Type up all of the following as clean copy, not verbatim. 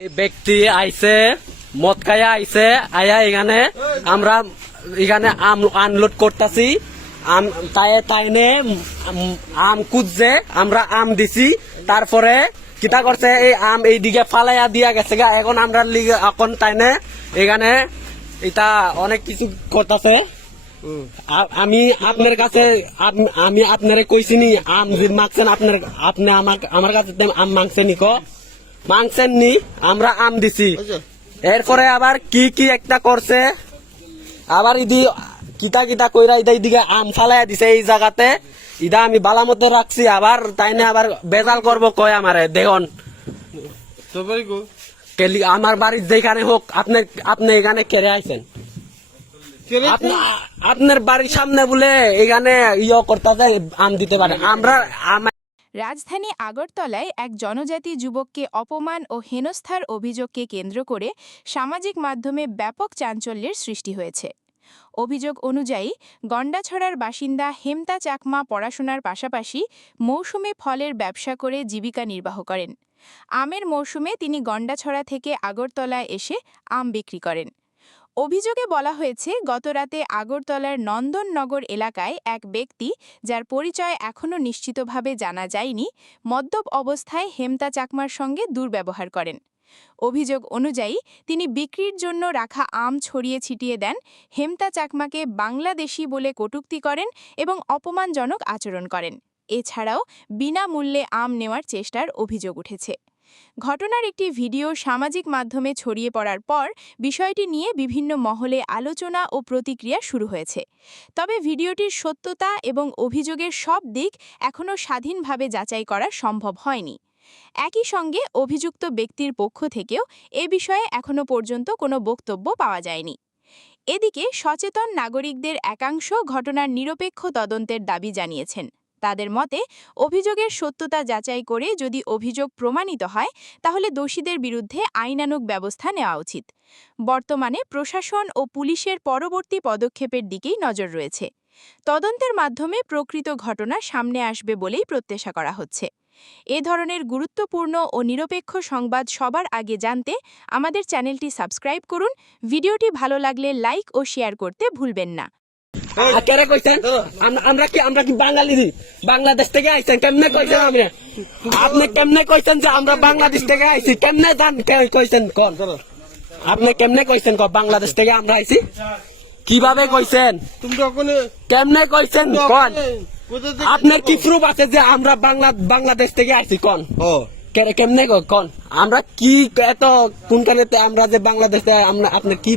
এই ব্যক্তি আইছে মদ খাইয়া আইছে আয়া এখানে আমরা এখানে আম আনলোড করতেছি আম তাইনে আম কুদছে আমরা আম দিছি তারপরে কিতা করছে এই আম এইদিকে ফালাইয়া দিয়া গেছে গা এখন আমরা এখন তাইনে এখানে এটা অনেক কিছু করতেছে আমি আপনার কাছে আমি আপনারে কইছি নি আম যে মাগছেন আপনার আপনি আমার কাছে আম মাংসেন নি মাংসেন নি আমরা আম দিছি এরপরে আবার কি কি একটা করছে আবার ইদি কিতা কিতা কইরা এইদিকে আম ফালাইয়া দিছে এই জায়গাতে ইদা আমি বালা মতো রাখছি আবার তাই না আবার বেজাল করবো কয় আমারে দেখুন আমার বাড়ির যেখানে হোক আপনি এখানে কেড়ে আইছেন আপনার বাড়ির সামনে বলে এখানে করতে আম দিতে পারে আমরা রাজধানী আগরতলায় এক জনজাতি যুবককে অপমান ও হেনস্থার অভিযোগকে কেন্দ্র করে সামাজিক মাধ্যমে ব্যাপক চাঞ্চল্যের সৃষ্টি হয়েছে। অভিযোগ অনুযায়ী গন্ডাছড়ার বাসিন্দা হেমতা চাকমা পড়াশোনার পাশাপাশি মৌসুমে ফলের ব্যবসা করে জীবিকা নির্বাহ করেন। আমের মৌসুমে তিনি গন্ডাছড়া থেকে আগরতলায় এসে আম বিক্রি করেন। অভিযোগে বলা হয়েছে গতরাতে আগরতলার নন্দননগর এলাকায় এক ব্যক্তি যার পরিচয় এখনও নিশ্চিতভাবে জানা যায়নি মদ্যপ অবস্থায় হেমতা চাকমার সঙ্গে দুর্ব্যবহার করেন। অভিযোগ অনুযায়ী তিনি বিক্রির জন্য রাখা আম ছড়িয়ে ছিটিয়ে দেন, হেমতা চাকমাকে বাংলাদেশি বলে কটূক্তি করেন এবং অপমানজনক আচরণ করেন। এছাড়াও বিনামূল্যে আম নেওয়ার চেষ্টার অভিযোগ উঠেছে। ঘটনার একটি ভিডিও সামাজিক মাধ্যমে ছড়িয়ে পড়ার পর বিষয়টি নিয়ে বিভিন্ন মহলে আলোচনা ও প্রতিক্রিয়া শুরু হয়েছে। তবে ভিডিওটির সত্যতা এবং অভিযোগের সব দিক এখনও স্বাধীনভাবে যাচাই করা সম্ভব হয়নি। একই সঙ্গে অভিযুক্ত ব্যক্তির পক্ষ থেকেও এ বিষয়ে এখনও পর্যন্ত কোনো বক্তব্য পাওয়া যায়নি। এদিকে সচেতন নাগরিকদের একাংশ ঘটনার নিরপেক্ষ তদন্তের দাবি জানিয়েছেন। তাদের মতে অভিযোগের সত্যতা যাচাই করে যদি অভিযোগ প্রমাণিত হয় তাহলে দোষীদের বিরুদ্ধে আইনানুগ ব্যবস্থা নেওয়া উচিত। বর্তমানে প্রশাসন ও পুলিশের পরবর্তী পদক্ষেপের দিকেই নজর রয়েছে। তদন্তের মাধ্যমে প্রকৃত ঘটনা সামনে আসবে বলেই প্রত্যাশা করা হচ্ছে। এ ধরনের গুরুত্বপূর্ণ ও নিরপেক্ষ সংবাদ সবার আগে জানতে আমাদের চ্যানেলটি সাবস্ক্রাইব করুন। ভিডিওটি ভালো লাগলে লাইক ও শেয়ার করতে ভুলবেন না। আমরা কি বাঙালি বাংলাদেশ থেকে আইছেন কেমনে কইছেন আপনি কেমনে কইছেন যে আমরা বাংলাদেশ থেকে আইছি কেমনে জান কইছেন কোন আপনি কেমনে কইছেন বাংলাদেশ থেকে আমরা আইছি কিভাবে কইছেন কেমনে কইছেন কোন আপনার কি প্রুফ আছে যে আমরা বাংলাদেশ থেকে আইছি কোন কেমনে কোন আমরা কি এত কোনখানে আমরা যে বাংলাদেশে আপনার কি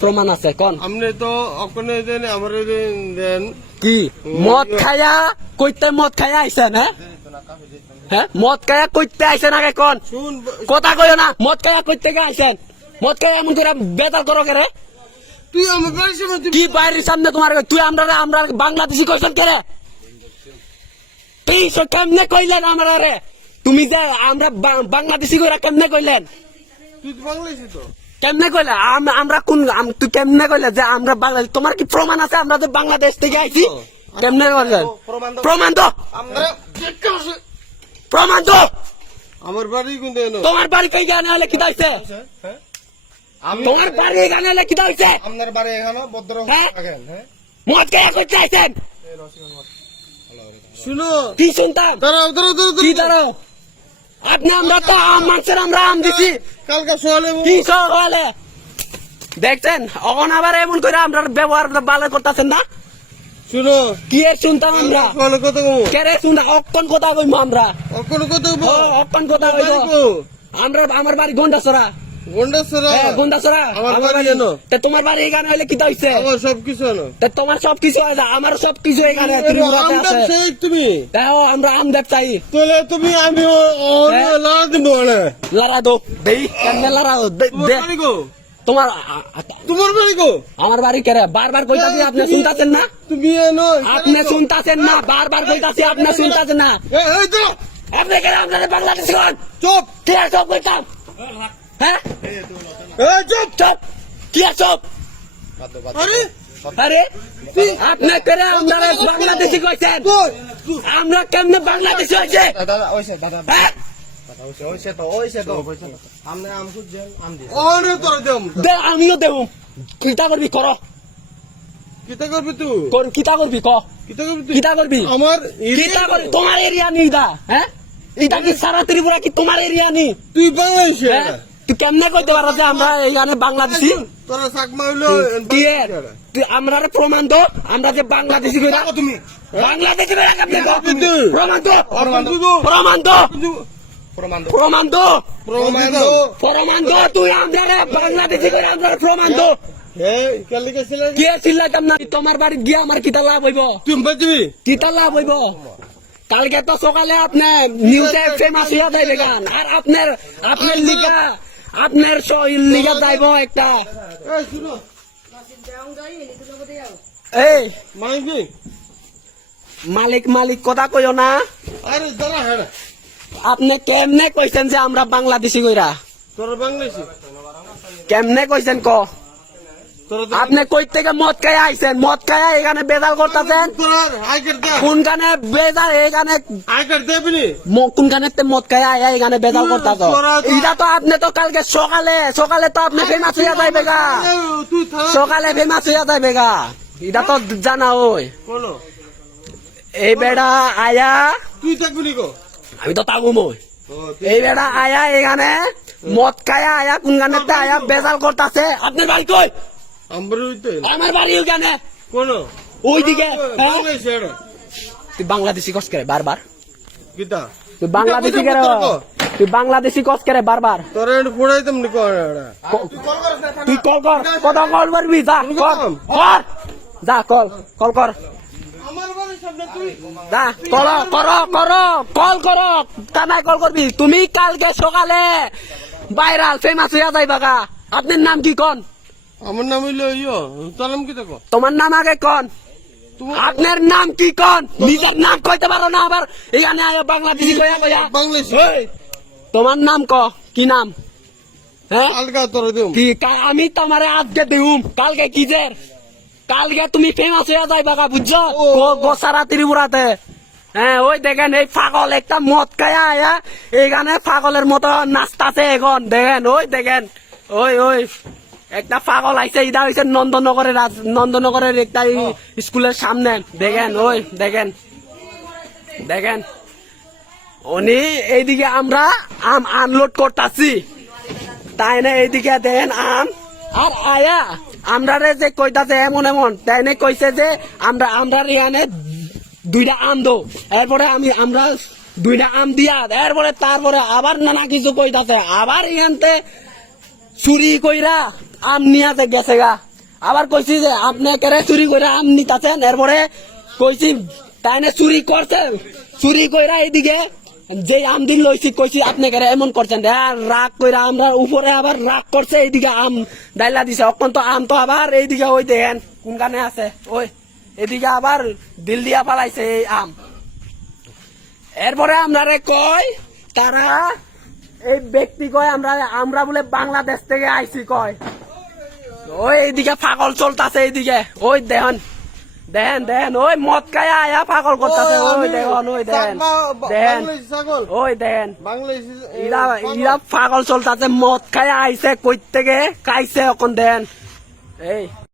প্রমাণ আছে কোন আপনি তো ওখানে কি মদ খায়া কইতে মদ খায়া আইছেন হ্যাঁ মদ খায়া কইতে আইছেন আগে কোন কথা কইও না মদ খায়া কইতে আইছেন মদ খায়া এমন করে বেতাল করো কেরে তুই আমার বাড়ির সামনে কি বাড়ির সামনে তোমার তুই আমরা বাংলাদেশি কইছেন কেরে তুই কেমনে কইলেন আমরা রে তুমি যে আমরা বাংলাদেশি করে কেমনে কইলেন তুই বাংলাদেশি তো কেমনে কইলে আমরা কোন তুই কেমনে কইলে যে আমরা বাংলাদেশ তোমার কি প্রমাণ আছে আমরা যে বাংলাদেশ থেকে আইছি কেমনে কইলেন প্রমাণ তো প্রমাণ তো আমার বাড়ি কোন তোমার বাড়ি কই গানে হলে কি দাইছে তোমার বাড়ি গানে হলে কি দাইছে আপনার বাড়ি এখানে ভদ্র থাকেন হ্যাঁ মদ কে করতে আইছেন শুনো কি শুনতাম দাঁড়াও কি দাঁড়াও আপনি আমরা তো আম মাংসের আমরা আম দিছি কালকে সকালে কি সকালে দেখছেন এখন আবার এমন করে আমরা ব্যবহার ভালো করতেছেন না শুনো কি এর শুনতাম আমরা সকালে কথা কমু কেরে শুনতাম অক্ষণ কথা কইমু আমরা অক্ষণ কথা কমু অক্ষণ কথা কইবো আমরা আমার বাড়ি গন্ডাছড়া গন্ডাছড়া আমার বাড়ি জানো তে তোমার বাড়ি এখানে হইলে কি হইছে আমার সবকিছু জানো তে তোমার সবকিছু আছে আমার সবকিছু এখানে তুমি দেখো আমরা আম দেব চাই তাহলে তুমি আমি লড়া দিব লড়া দো দেই কেমনে লড়া দে তোমার তোমার বাড়ি গো আমার বাড়ি কেরে বারবার কইতাছি আপনি শুনতাছেন না তুমি এনো আপনি শুনতাছেন না বারবার কইতাছি আপনি শুনতাছেন না এই তো আপনি কেন আপনাদের বাংলাদেশি হন চুপ কি আর সব কইতাম হ্যাঁ এই চুপ চুপ কি আর সব আরে আরে আপনি কেন আমরা বাংলাদেশি কইছেন আমরা কেমনে বাংলাদেশি হইছে দাদা ওইসে দাদা ওরে তোর দেম দে আমিও দেব কিতা করবি কর কিতা করবি তুই কিতা করবি ক কিতা করবি তুই কিতা করবি আমার কিতা করবি তোমার এরিয়া নি দা হ্যাঁ এটা কি সারা ত্রিপুরা কি তোমার এরিয়া নি তুই বাংলাদেশ হ্যাঁ? তুই কেমনে কইতে পারো যে আমরা এখানে বাংলাদেশি তোরা চাকমা হইলো কি এর? তুই আমরা প্রমাণ দো আমরা যে বাংলাদেশি কইরা তুমি বাংলাদেশি কইরা কেমনে কও? তুই। প্রমাণ দো প্রমাণ দো। প্রমাণ দো প্রমাণ দো প্রমাণ দো প্রমাণ দো তুই আমরা বাংলাদেশি কইরা আমরা প্রমাণ দো হে কালি গেছিল কে চিল্লাইতাম না তোমার বাড়ি গিয়ে আমার কিতা লাভ হইব তুই বাজবি কিতা লাভ হইব কালকে তো সকালে আপনি নিউজে ফেমাস হইয়া যাইবে গান আর আপনার লিগা আপনার লিগা যাইব একটা এই শুনো এই মাইবি মালিক কথা কইও না আরে দাঁড়া হ্যাঁ আপনি কেমনে কইছেন যে আমরা বাংলাদেশি কইরা তোর বাংলাদেশি কেমনে কইছেন ক তোর আপনি কই থেকে মদ খাই আইছেন মদ খাই এখানে বেজাল করতেছেন তোর আইকার দে কোনখানে বেজাল এখানে আইকার দেবনি কোনখানে মদ খাই আয়া এখানে বেজাল করতাছ তোরা তো- এটা তো আপনি তো কালকে সকালে তো আপনি ফেমাস হইয়া যাইবে গা তুই থানা সকালে ফেমাস হইয়া যাইবে গা এটা তো জানা ওই বলো এই বেড়া আয়া তুই থাকবি গো আমি তো তাগুম ওই ও এই বেড়া আয়া এখানে মদ খায়া আয়া কোনখানে আয়া বেজাল করতাছে আপনার বাড়ি কই আমরা হইতে আমার বাড়ি ওইখানে কোন ওইদিকে হ্যাঁ? বাংলাদেশ এড়া তুই বাংলাদেশি কস করে বারবার গীতা তুই বাংলাদেশি করে তোর তুই বাংলাদেশি কস করে বারবার তোর এন্ড ফোড়াইতাম নি কোন এড়া তুই কল কর কথা কল করবি যা কর কর যা কল কর আমার বাড়ির সামনে তুই যা কল করো কানায় কল করবি তুমি কালকে সকালে ভাইরাল ফেমাস হইয়া যাইবা গা আপনার নাম কি কন আমার নাম হইলো ইয়ো তোর নাম কি দেখো তোমার নাম আগে কন আপনার নাম কি কন নিজের নাম কইতে পারো না আবার এখানে আয়া বাংলাদেশি কইয়া কইয়া বাংলাদেশ তোমার নাম কি নাম হ্যাঁ আলগা তোর দিম কি আমি তোমারে আজকে দিউম কালকে কি যে কালকে তুমি ফেমাস হয়ে যাইবা গা বুঝছো গোসারা ত্রিপুরাতে হ্যাঁ ওই দেখেন এই পাগল একটা মদ খায়া আয়া এইখানে পাগলের মতো নাচতাছে এখন দেখেন ওই দেখেন ওই একটা পাগল আইছে ইদা হইছে নন্দনগরের একটা স্কুলের সামনে দেখেন ওই দেখেন উনি এইদিকে আমরা আম আনলোড করতাছি তাই না এইদিকে দেখেন আম আর আয়া আমরা যে কইতাছে এমন তাই না কইছে যে আমরা এখানে 2টা আম দো এরপরে আমরা 2টা আম দিয়া এরপরে তারপরে আবার নানা কিছু কইতাছে আবার এখানতে চুরি কইরা আম নিয়াতে গেছে গা আবার কইছি যে আপনি কেরে চুরি কইরা আম নিতাছেন এরপরে কইছি তাই না চুরি কইরা এইদিকে যে আম দিন লইছি কইছি আপনি কেরে এমন করছেন রাগ কইরা আমরা উপরে আবার রাগ করছে এইদিকে আম ডাইলা দিছে অকন তো আম তো আবার এইদিকে ওই দেখেন কোনখানে আছে ওই এদিকে আবার দিল দিয়া পালাইছে এই আম এরপরে আমরা কয় তারা এই ব্যক্তি কয় আমরা বলে বাংলাদেশ থেকে আইছি কয় ওই এইদিকে পাগল চলতাছে এইদিকে ওই দেখেন ওই মদ খায়া আয়া পাগল করতেছে ওই দেখেন ওই দেখেন বাংলাদেশ ইরা পাগল চলতাছে মদ খায়া আইছে কই থেকে খাইছে এখন দেন এই